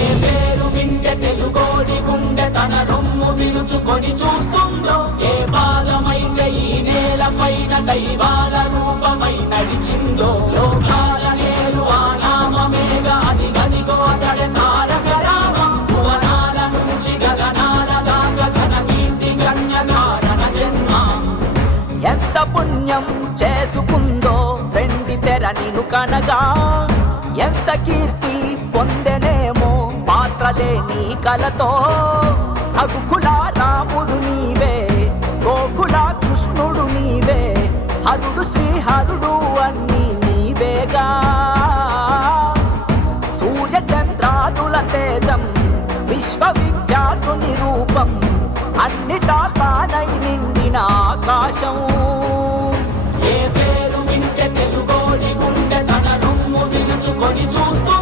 ఏ పేరు వింటే తెలుగోడి గుండె తన రొమ్ము విరుచుకొని చూస్తుందో, ఏ పాదమైతే ఈ నేల పైన దైవాల రూపమై నడిచిందో, లోకాల నేడు ఆ నామమేగా అది గదిగో అతడే తారక రామం. భువనాల నుంచి గగనాల దాకా ఘన కీర్తి గణ్య కారణ జన్మ. ఎంత పుణ్యం చేసుకుందో వెండి తెర నిను కనగా, ఎంత కీర్తి పొందెనేమో పాత్రలే నీ కలతో. రఘుకుల రాముడు నీవే, గోకుల కృష్ణుడు నీవే, హరుడు శ్రీహరుడు అన్నీ నీవేగా. సూర్య చంద్రాదుల తేజం విశ్వవిఖ్యాతుని రూపం, అన్నిటా తానై నిండిన ఆకాశం. ఏ పేరు వింటే తెలుగోడి గుండె తన రొమ్ము విరుచుకొని చూస్తూ